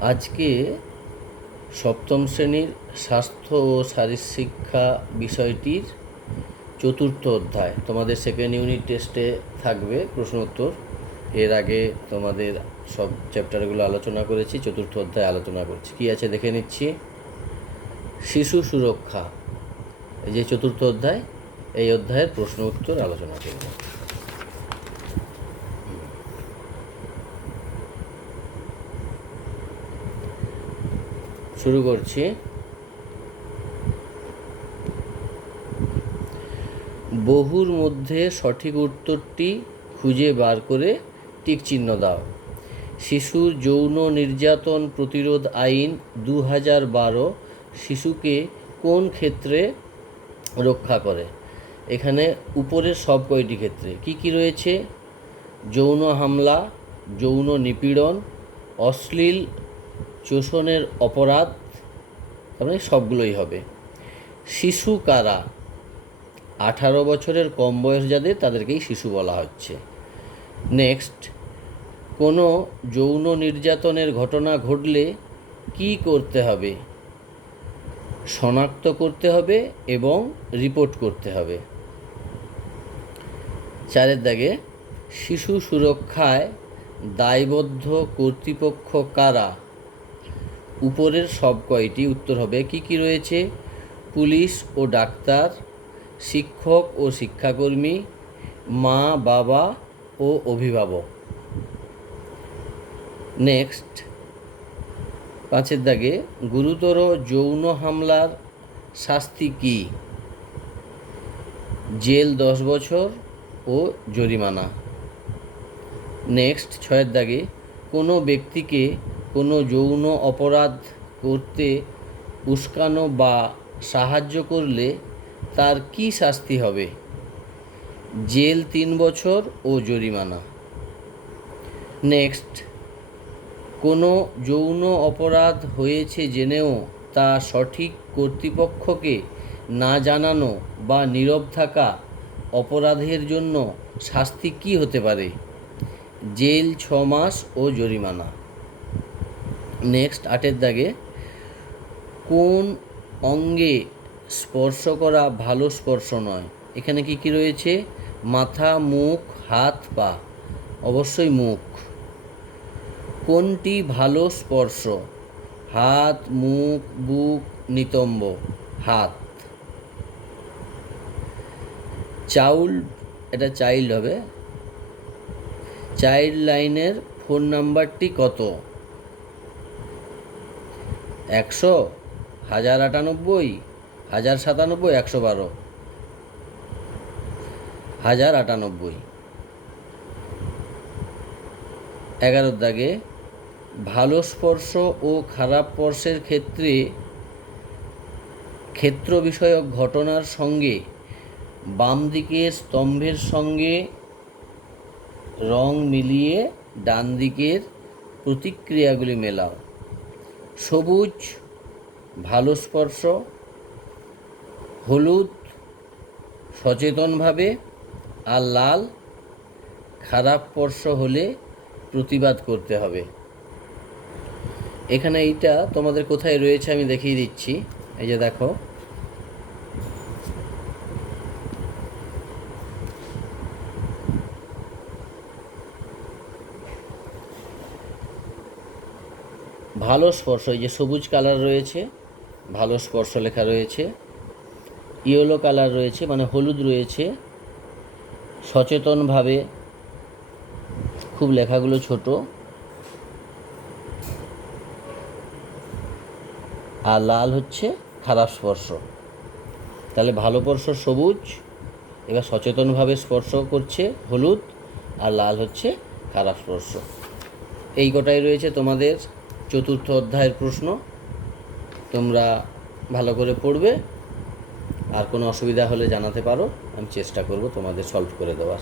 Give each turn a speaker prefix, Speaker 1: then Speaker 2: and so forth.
Speaker 1: আজকে সপ্তম শ্রেণির স্বাস্থ্য ও শারীরশিক্ষা বিষয়টির চতুর্থ অধ্যায়। তোমাদের সেকেন্ড ইউনিট টেস্টে থাকবে প্রশ্ন উত্তর। এর আগে তোমাদের সব চ্যাপ্টারগুলো আলোচনা করেছি, চতুর্থ অধ্যায় আলোচনা করছি। কী আছে দেখে নিচ্ছি? শিশু সুরক্ষা। এই যে চতুর্থ অধ্যায়, এই অধ্যায়ের প্রশ্ন উত্তর আলোচনা করব। শুরু করছি। বহুর মধ্যে সঠিক উত্তরটি খুঁজে বার করে টিক চিহ্ন দাও। শিশুর যৌন নির্যাতন প্রতিরোধ আইন দু হাজার বারো শিশুকে কোন ক্ষেত্রে রক্ষা করে? এখানে উপরের সব কয়টি ক্ষেত্রে কি কি রয়েছে? যৌন হামলা, যৌন নিপীড়ন, অশ্লীল শোষণের অপরাধ মানে সবগুলোই হবে। শিশু কারা? আঠারো বছরের কম বয়স যাদের, তাদেরকেই শিশু বলা হচ্ছে। নেক্সট, কোনো যৌন নির্যাতনের ঘটনা ঘটলে কি করতে হবে? শনাক্ত করতে হবে এবং রিপোর্ট করতে হবে। চারের দাগে, শিশু সুরক্ষায় দায়বদ্ধ কর্তৃপক্ষ কারা? উপরের সব কয়টি উত্তর হবে। কি কি রয়েছে? পুলিশ ও ডাক্তার, শিক্ষক ও শিক্ষাকর্মী, মা, বাবা ও অভিভাবক। নেক্সট পাঁচের দাগে, গুরুতর যৌন হামলার শাস্তি কি? জেল দশ বছর ও জরিমানা। নেক্সট ছয়ের দাগে, কোনো ব্যক্তিকে কোনো যৌন অপরাধ করতে উস্কানো বা সাহায্য করলে তার কি শাস্তি হবে? জেল তিন বছর ও জরিমানা। নেক্সট। কোনো যৌন অপরাধ হয়েছে জেনেও তা সঠিক কর্তৃপক্ষকে না জানানো বা নীরব থাকা অপরাধের জন্য শাস্তি কী হতে পারে? জেল ছ মাস ও জরিমানা। নেক্সট আটের দাগে কোন অঙ্গে স্পর্শ করা ভালো স্পর্শ নয়? এখানে কি কি রয়েছে? মাথা, মুখ, হাত, পা। অবশ্যই মুখ। কোনটি ভালো স্পর্শ? হাত, মুখ, বুক, নিতম্ব। হাত। চাউল, এটা চাইল্ড হবে। চাইল্ড লাইনের ফোন নাম্বারটি কত? একশো, হাজার আটানব্বই, হাজার সাতানব্বই, একশো বারো। হাজার আটানব্বই। এগারোর দাগে, ভালো স্পর্শ ও খারাপ স্পর্শের ক্ষেত্রে ক্ষেত্র বিষয়ক ঘটনার সঙ্গে, বাম দিকের স্তম্ভের সঙ্গে রং মিলিয়ে ডান দিকের প্রতিক্রিয়াগুলি মেলাও। সবুজ, ভালো স্পর্শ, হলুদ, সচেতনভাবে আর লাল, খারাপ স্পর্শ হলে প্রতিবাদ করতে হবে। এখানে এইটা তোমাদের কোথায় রয়েছে আমি দেখিয়ে দিচ্ছি। এই যে দেখো ভালো স্পর্শ, এই যে সবুজ কালার রয়েছে, ভালো স্পর্শ লেখা রয়েছে ইয়েলো কালার রয়েছে মানে হলুদ রয়েছে, সচেতনভাবে খুব লেখাগুলো ছোট, আর লাল হচ্ছে খারাপ স্পর্শ। তাহলে ভালো স্পর্শ সবুজ, এবার সচেতনভাবে স্পর্শ করছে হলুদ, আর লাল হচ্ছে খারাপ স্পর্শ। এই কটাই রয়েছে তোমাদের চতুর্থ অধ্যায়ের প্রশ্ন। তোমরা ভালো করে পড়বে। আর কোনো অসুবিধা হলে জানাতে পারো। আমি চেষ্টা করব তোমাদের সলভ করে দেওয়ার।